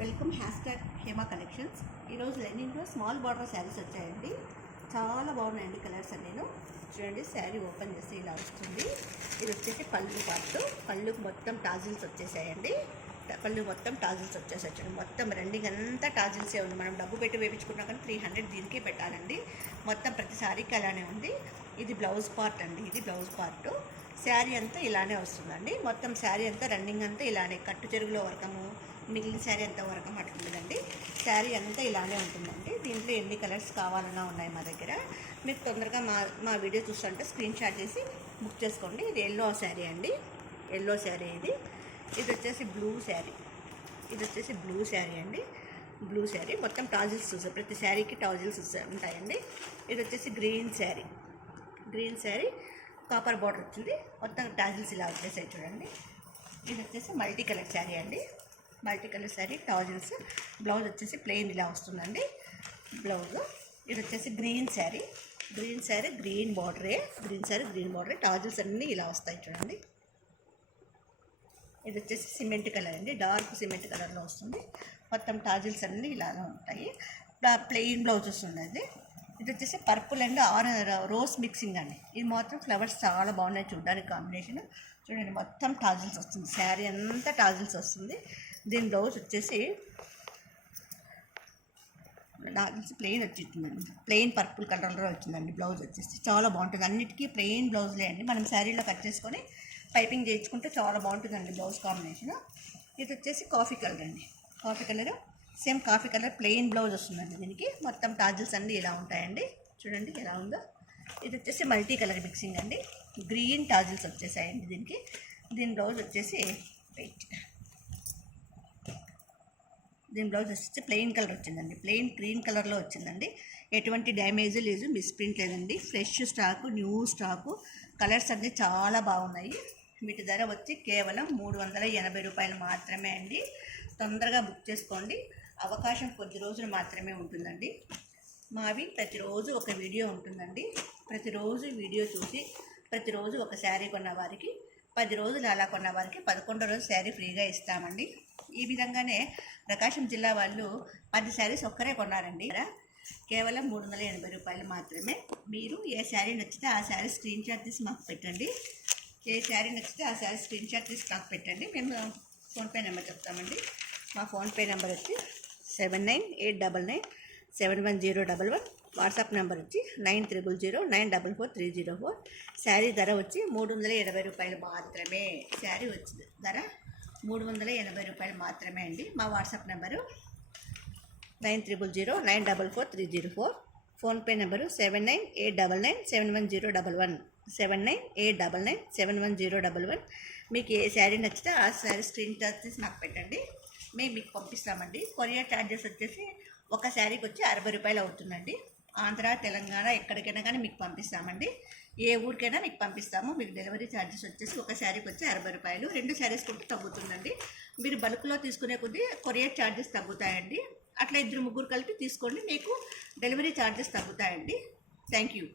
Welcome hashtag Hema collections. ఈరోజు లెనిన్లో small border saris వచ్చాయండి. చాలా బాగున్నాయండి కలర్స్ నేను చూడండి. శారీ ఓపెన్ చేస్తే ఇలా వస్తుంది. ఇది వచ్చేసి పళ్ళు పార్ట్. పళ్ళుకు మొత్తం టాజిల్స్ వచ్చేసాయండి. పళ్ళు మొత్తం టాజిల్స్ వచ్చేసాయి చూడండి. మొత్తం రెండింగ్ అంతా టాజిల్సే ఉంది. మనం డబ్బు పెట్టి వేయించుకున్నా కానీ 300 దీనికి పెట్టాలండి. మొత్తం ప్రతి శారీకి అలానే ఉంది. ఇది బ్లౌజ్ పార్ట్ అండి. ఇది బ్లౌజ్ పార్ట్. శారీ అంతా ఇలానే వస్తుందండి. మొత్తం శారీ అంతా రన్నింగ్ అంతా ఇలానే కట్టు చెరుగులో వర్కము, మిగిలిన శారీ అంతా వర్కం అట్లుంటుందండి. శారీ అంతా ఇలానే ఉంటుందండి. దీంట్లో ఎన్ని కలర్స్ కావాలన్నా ఉన్నాయి మా దగ్గర. మీరు తొందరగా మా వీడియో చూస్తుంటే స్క్రీన్ షాట్ చేసి బుక్ చేసుకోండి. ఇది ఎల్లో శారీ అండి. ఎల్లో శారీ ఇది వచ్చేసి బ్లూ శారీ. ఇది వచ్చేసి బ్లూ శారీ అండి. బ్లూ శారీ మొత్తం టాజిల్స్ చూసారు. ప్రతి శారీకి టాజిల్స్ ఉంటాయండి. ఇది వచ్చేసి green sari. Green sari copper border వచ్చింది. మొత్తం టాజిల్స్ ఇలా వచ్చేసాయి చూడండి. ఇది వచ్చేసి మల్టీ కలర్ శారీ అండి. Multi colour sari tassels. Blouse వచ్చేసి ప్లెయిన్ ఇలా వస్తుందండి బ్లౌజ్. ఇది వచ్చేసి green sari. Green sari green బార్డరే. గ్రీన్ శారీ గ్రీన్ బార్డరే. టాజిల్స్ అన్నీ ఇలా వస్తాయి చూడండి. ఇది వచ్చేసి సిమెంట్ కలర్ అండి. డార్క్ సిమెంట్ కలర్లో వస్తుంది. మొత్తం టాజిల్స్ అన్నీ ఇలాగా ఉంటాయి. ప్లెయిన్ బ్లౌజ్ వస్తుంది అది. ఇది వచ్చేసి పర్పుల్ అండ్ రోజ్ మిక్సింగ్ అండి. ఇది మాత్రం ఫ్లవర్స్ చాలా బాగున్నాయి చూడడానికి కాంబినేషన్. చూడండి మొత్తం టాజిల్స్ వస్తుంది. శారీ అంతా టాజిల్స్ వస్తుంది. దీని బ్లౌజ్ వచ్చేసి ప్లెయిన్ వచ్చిందండి. ప్లెయిన్ పర్పుల్ కలర్లో వచ్చిందండి బ్లౌజ్ వచ్చేసి. చాలా బాగుంటుంది. అన్నిటికీ ప్లెయిన్ బ్లౌజ్లే అండి. మనం శారీలో కట్ చేసుకొని పైపింగ్ చేయించుకుంటే చాలా బాగుంటుందండి బ్లౌజ్ కాంబినేషన్. ఇది వచ్చేసి కాఫీ కలర్ అండి. Coffee colour same coffee colour plain blouse వస్తుందండి. దీనికి మొత్తం టాజిల్స్ అన్నీ ఇలా ఉంటాయండి. చూడండి ఎలా ఉందో. ఇది వచ్చేసి మల్టీ కలర్ మిక్సింగ్ అండి. గ్రీన్ టాజిల్స్ వచ్చేసాయండి దీనికి. దీని బ్లౌజ్ వచ్చేసి దీని బ్లౌజ్ వచ్చేసి ప్లెయిన్ కలర్ వచ్చిందండి. ప్లెయిన్ గ్రీన్ కలర్లో వచ్చిందండి. ఎటువంటి డ్యామేజ్ లేదు, మిస్ప్రింట్ లేదండి. Fresh stock, new stock. Colours అన్నీ చాలా బాగున్నాయి. వీటి ధర వచ్చి కేవలం 380 రూపాయలు మాత్రమే అండి. తొందరగా బుక్ చేసుకోండి. అవకాశం కొద్ది రోజులు మాత్రమే ఉంటుందండి. మావి ప్రతిరోజు ఒక వీడియో ఉంటుందండి. ప్రతిరోజు వీడియో చూసి ప్రతిరోజు ఒక శారీ కొన్న వారికి 10 రోజులు అలా కొన్న వారికి 11వ రోజు శారీ ఫ్రీగా ఇస్తామండి. ఈ విధంగానే ప్రకాశం జిల్లా వాళ్ళు 10 శారీస్ ఒక్కరే కొన్నారండి. కేవలం 380 రూపాయలు మాత్రమే. మీరు ఏ శారీ నచ్చితే ఆ శారీ స్క్రీన్ షాట్ తీసి మాకు పెట్టండి. ఏ శారీ నచ్చితే ఆ శారీ స్క్రీన్ షాట్ తీసి మాకు పెట్టండి. మేము ఫోన్పే నెంబర్ చెప్తామండి. మా ఫోన్పే నెంబర్ వచ్చి 7989971011. వాట్సాప్ నెంబర్ వచ్చి 9309444304. శారీ ధర వచ్చి 380 రూపాయలు మాత్రమే. శారీ వచ్చి ధర 380 రూపాయలు మాత్రమే అండి. మా వాట్సాప్ నెంబరు 9309444304. PhonePe number 7989971011. 7989971011. మీకు ఏ శారీ నచ్చితే ఆ శారీ స్క్రీన్ షాట్ తీసి మాకు పెట్టండి. మేము మీకు పంపిస్తామండి. కొరియర్ ఛార్జెస్ వచ్చేసి ఒక శారీకి వచ్చి 60 రూపాయలు అవుతుందండి. ఆంధ్ర, తెలంగాణ ఎక్కడికైనా కానీ మీకు పంపిస్తామండి. ఏ ఊరికైనా మీకు పంపిస్తాము. మీకు డెలివరీ ఛార్జెస్ వచ్చేసి ఒక శారీకి వచ్చి 60 రూపాయలు. 2 శారీస్ కొంటే తగ్గుతుందండి. మీరు బల్క్లో తీసుకునే కొద్దీ కొరియర్ ఛార్జెస్ తగ్గుతాయండి. అట్లా 2-3 కలిపి తీసుకోండి, మీకు డెలివరీ ఛార్జెస్ తగ్గుతాయండి. Thank you.